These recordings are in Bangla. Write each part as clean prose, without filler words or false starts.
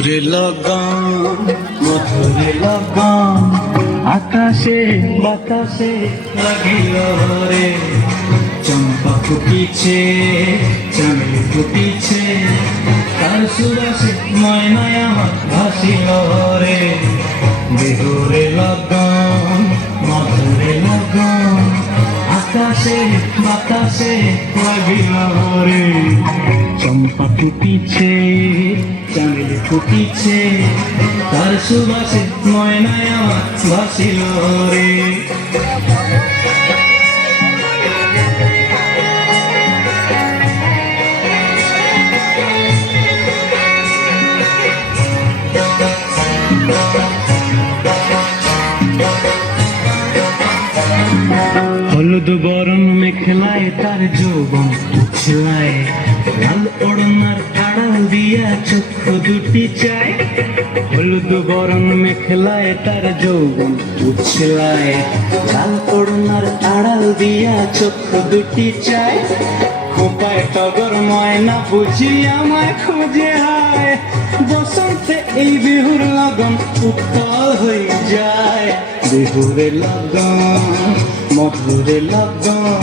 বিহুরে লগন মধুরে লগন আকাশে বাতাসে লাগিল রে চম্পা ফুটিছে চামেলি ফুটিছে তার সুবাসে ময়নায় আমার ভাসিল রে বিহুরে লগন মধুরে লগন আকাশে বাতাসে লাগিল রে চম্পা ফুটিছে চামেলি ফুটিছে তার সুবাসে ময়নায় আমার ভাসিল রে হলুদ বরণ মেখলায় তার যৌবন উছলায় লাল ওড়নার আড়াল দিয়া চক্ষু দুটি চায় হলুদ বরণ মেখলায় তার যৌবন উছলায় লাল ওড়নার আড়াল দিয়া চক্ষু দুটি চায় খোপায় টগর ময়না বুঝি আমায় খুঁজে হায় বসন্তে এই বিহুর লগন উত্তাল হয়ে যায় বিহুরে লগন মধুরে লগন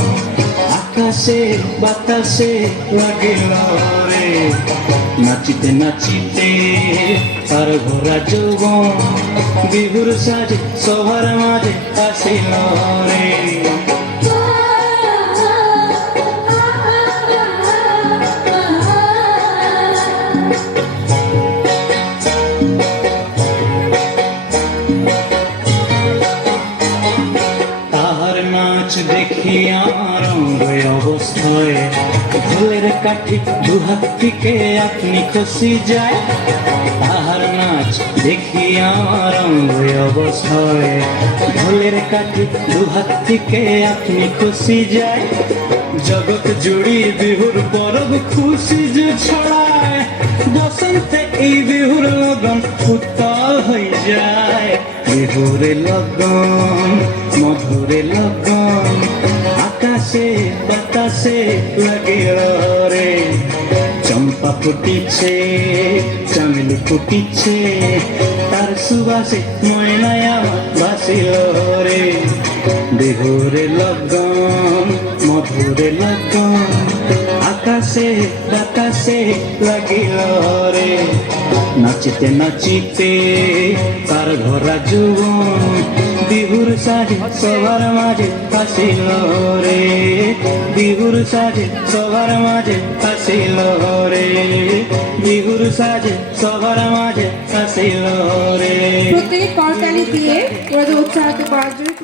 আকাশে বাতাসে লাগিল রে নাচিতে নাচিতে তার ভরা যৌবন বিহুর সাজে সবার মাঝে আসিল রে দেখি আমার অঙ্গ অবস্থায় ঢোলের কাঠি দুহাত থেকে আপনি খসি যায় তাহার নাচ দেখি আমার অঙ্গ অবস্থায় ঢোলের কাঠি দুহাত থেকে আপনি খসি যায় জগৎ জুড়ি বিহুর পরব খুশি যে ছড়ায় বসন্তে এই বিহুর লগন উত্তাল হয়ে যায় বিহুরে লগন মধুরে লগন আকাশে বাতাসে লাগিল রে চম্পা ফুটিছে চামেলি ফুটিছে তার সুবাসে ময়নায় আমার ভাসিল রে বিহুরে লগন মধুরে লগন আকাশে বাতাসে লাগিল রে নাচিতে নাচিতে তার ভরা যৌবন বিহুর সাজে সবার মাঝে আসিল রে বিহুর সাজে সবার মাঝে আসিল রে বিহুর সাজে সবার মাঝে আসিল রে প্রত্যেক করতালি দিয়ে ওরা উৎসাহিত করার জন্য